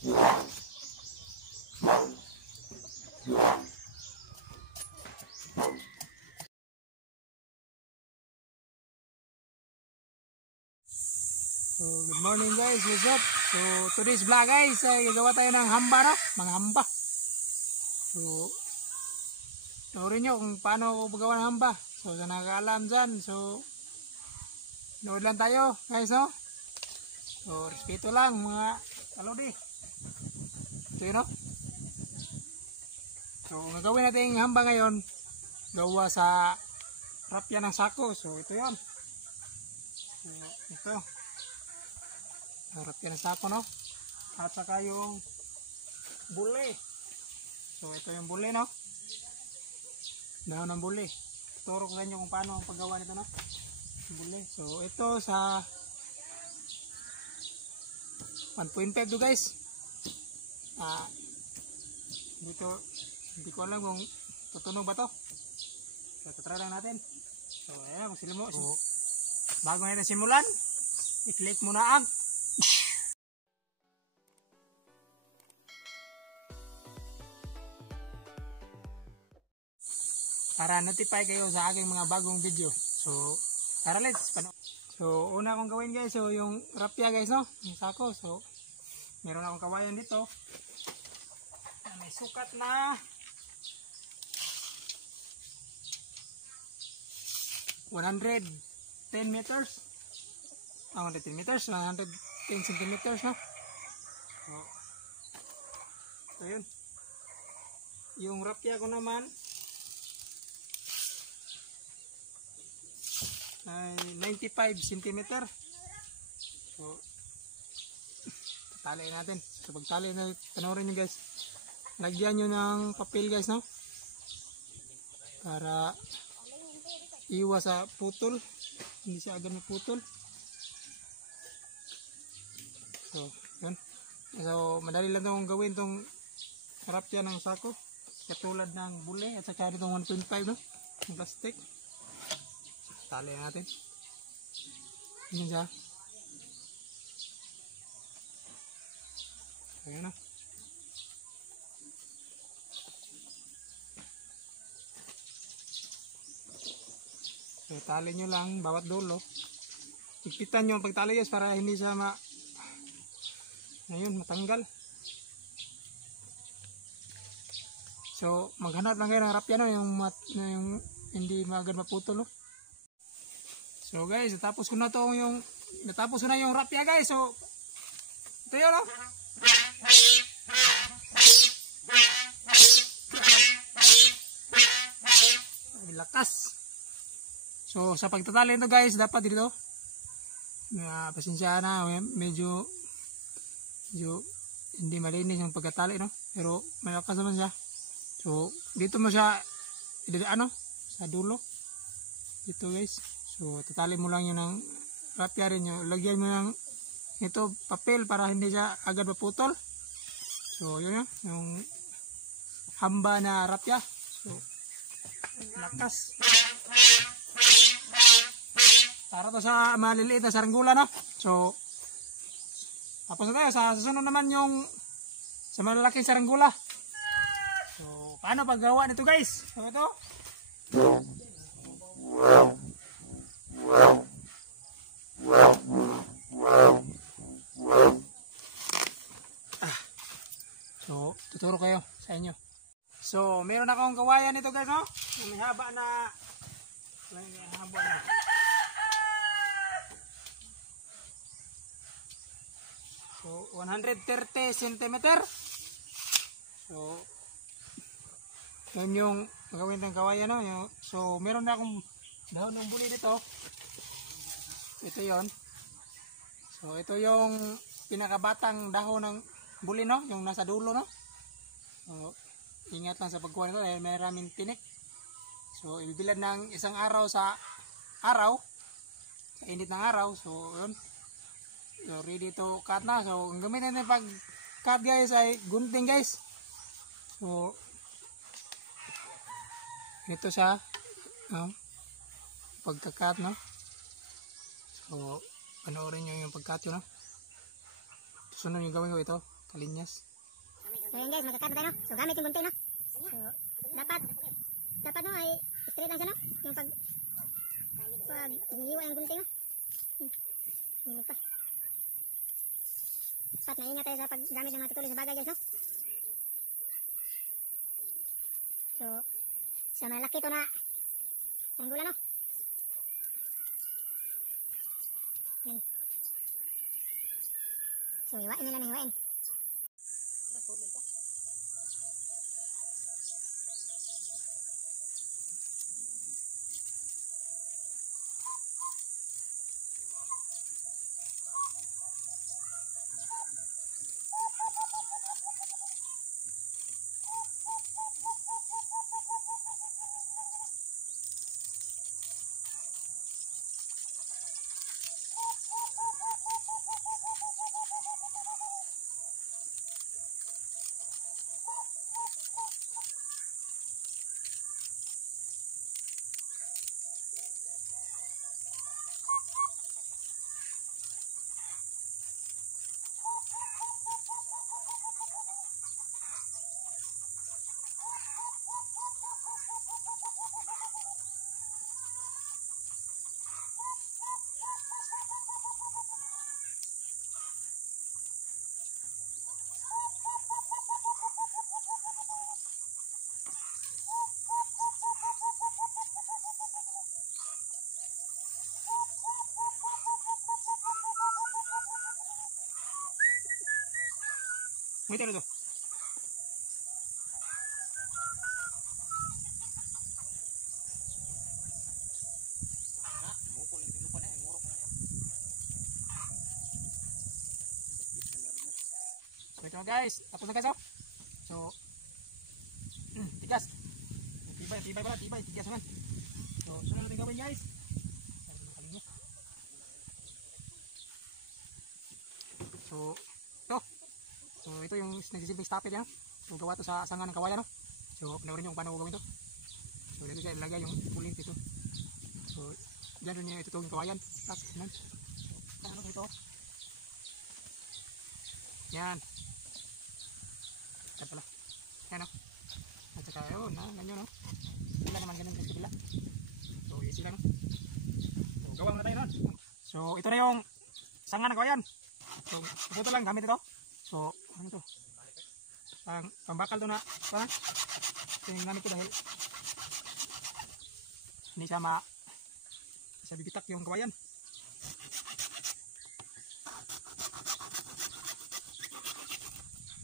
So, good morning guys, what's up? So, today's vlog guys, ay gagawa tayo ng hamba, no? Mga hamba. So, turin nyo kung paano ako magawa ng hamba. So, sa nakakaalam dyan, so, nood lang tayo guys, no? So, respeto lang mga kalodi. So, yun, no? So, gagawin natin yung hamba ngayon, gawa sa rapya ng sako. So, ito yun. So, ito. Harap yan ang sako, no? At saka yung buli. So ito yung buli, no? Dahon ng buli. Turo ko sa inyo kung paano ang paggawa nito, no? Buli. So ito sa 1.5 to guys. Dito hindi ko alam kung tutunog ba to. So try lang natin. So ayan, so, bago natin simulan, i-click muna ang para notify kayo sa aking mga bagong video. So, tara let's pano. So, una kong gawin guys, so yung rapya guys, no? Yung sako. So, meron akong kawayan dito. May sukat na 110 meters. 110 meters, 110 centimeters, no? So, ito yun. Yung rapya ko naman ay 95 cm. So, taliin natin. So, pagtali na, panoorin nyo guys. Lagyan nyo ng papel guys, no? Para iwas sa putol. Hindi siya agad may putol. So, yun. So, madali lang itong gawin itong rapya ng sako. Katulad ng buli at saka itong 1.5, no? Yung plastic. Tali natin. Yan siya. Ayan na. So, tali nyo lang bawat dulo. Higpitan nyo ang pagtali guys para hindi siya matanggal. So, maghanap lang kayo ng rapya, no? Yung hindi agad maputol, no? So guys, natapos ko na yung rapya guys. So ito yun, no? Ay, lakas. So sa pagtatali nito guys, dapat dito pasensya na, medyo hindi malinis yung pagtatali, no? Pero malakas naman siya. So dito mo siya sa dulo dito guys. So, tatali mo lang yun ng rapya rin yun. Lagyan mo ng ito, papel para hindi siya agad maputol. So, yun yung hamba na rapya. So, lakas. Para to sa maliliit na saranggula, no? So, tapos na tayo. Sa susunod naman yung sa malalaking saranggula. So, paano paggawa nito guys? So, ito. So, tuturo kayo sa inyo. So, meron akong kawayan nito guys, no? May haba na. So, 130 cm. So, yun yung gagawin ng kawayan, no? So, meron na akong dahon ng buli dito. Ito yon. So ito yung pinakabatang dahon ng buli, no? Yung nasa dulo, no? So, ingat lang sa pagkuha nito dahil may maraming tinik. So ibibilad ng isang araw sa init ng araw. So yun. So ready to cut na. So ang gamitin natin pag cut guys ay gunting guys. So ito siya, no? Pagka-cut, no? So, panoorin nyo yung pagkat yun, no? Sunod yung gawin ko ito. kalinyas. So yan guys, magkakat na tayo, no? So gamit yung gunting, no? So dapat no ay straight lang siya, no? Yung pag hinihiwa yung gunting, no? Hulog pa. Dapat maingat tayo sa paggamit ng mga tutuloy sa bagay guys, no? So sa malaki to na sanggula, no? Yan. So hiwain nila ng hiwain. Muy tarde. So ito guys, tapos na guys, oh. So tigas. Tibay pala, tigas naman. So sunod natin gawin guys. So ito yung nagsisilbing stopper yan. So gawa to sa sanga ng kawayan, no? So panoorin nyo kung paano gawin to. So dito siya ilagay yung puling dito. So dyan rin yung itutugin kawayan. Tapos yan. Ano dito? Yan. Yan pala. Yan, no? At saka yun, no? Ganyan, no? Sila naman ganun sa kabila. So easy lang, no? So gawa muna tayo nun. So ito na yung sanga ng kawayan. So ito lang gamit ito. So ano to? Pambakal to na. Parang ito yung gamit ko dahil hindi siya bibitak yung kawayan.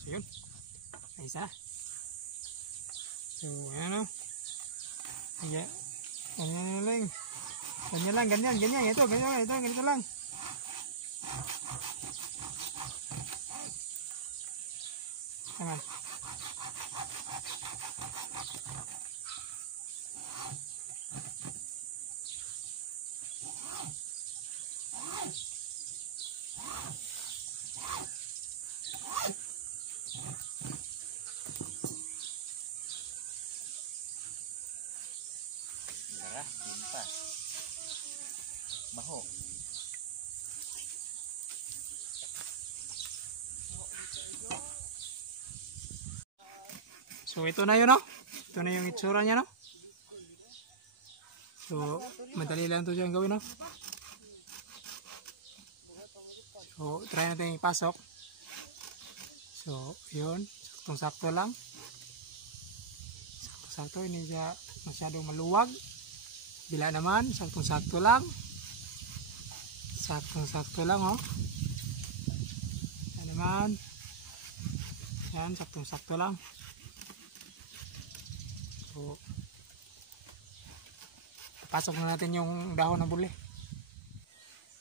So yun. Ay isa na. So ayan, o. Ayan. Ganyan lang. Ganyan lang. Ganyan. Ito. Ganito lang. Ayan. Darah, tinta, baho. So ito na yun, no? Ito na yung itsura niya, no? So madali lang ito siyang gawin, no? So try natin ipasok. So yun, saktong-sakto lang. Sakto-sakto, hindi siya masyadong maluwag. Bila naman, saktong-sakto lang. Saktong-sakto lang, oh. Yan naman. Yan, saktong-sakto lang. So, pasok na natin yung dahon ng buli.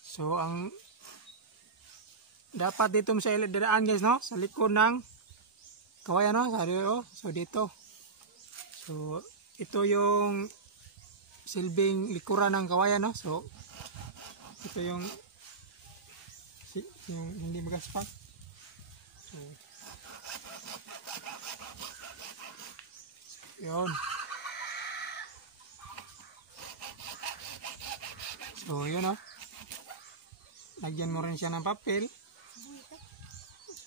So, ang dapat dito sa iladaan guys, no? Sa likod ng kawayan, no? So, dito. So, ito yung silbing likuran ng kawayan, no? So, ito yung hindi magaspang. So, yun. So yun, oh. Lagyan mo rin siya ng papel.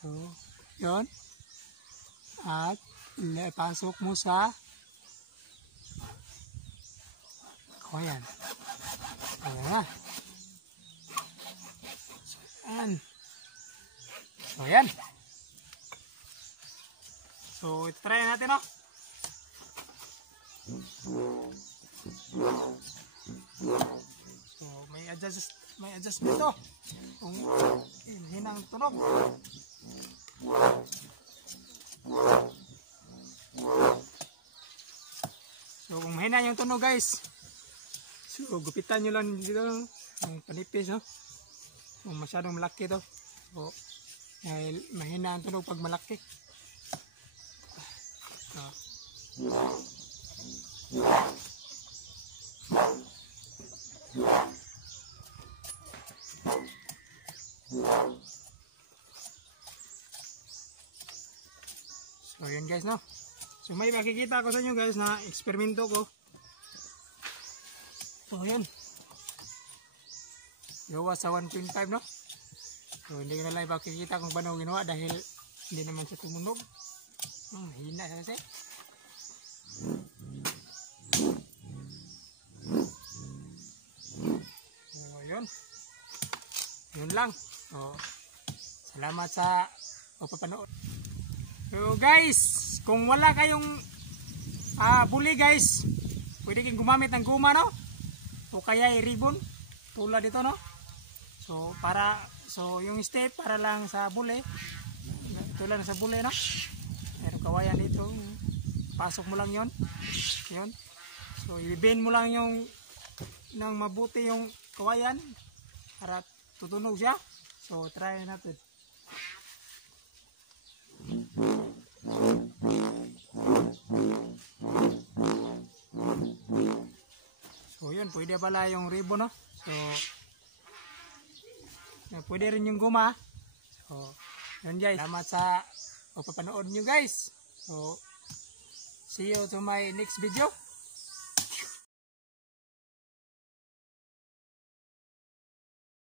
So Yun. At pasok mo sa kawayan. Ayan na. So, ayan. So, ito try natin, no? So, may adjust dito. Kung hinang tunog. So, kung mahina yung tunog, guys, so, gupitan nyo lang dito, yung panipis, no? Kung masyadong malaki to. So, dahil mahina ang tunog pag malaki. So yun guys, no. So may makikita ko sa inyo guys na eksperimento ko. So yun. Gawa sa 1.5, no. So hindi ko na lang makikita kung paano ginawa dahil hindi naman siya tumunog. Hina kasi. So yun. Yun lang. So salamat sa papanood. So guys, kung wala kayong buli guys, pwede kayong gumamit ng guma, no? O kaya ribbon tulad dito, no? So yung step para lang sa buli, tulad sa buli, no? Meron kawayan dito, pasok mo lang yon. Yun. So i-bend mo lang yung nang mabuti yung kawayan para tutunog siya. So try natin. So yun, pwede pala yung ribbon, no? So pwede rin yung guma. So yun guys, salamat sa papanood nyo guys. So see you to my next video.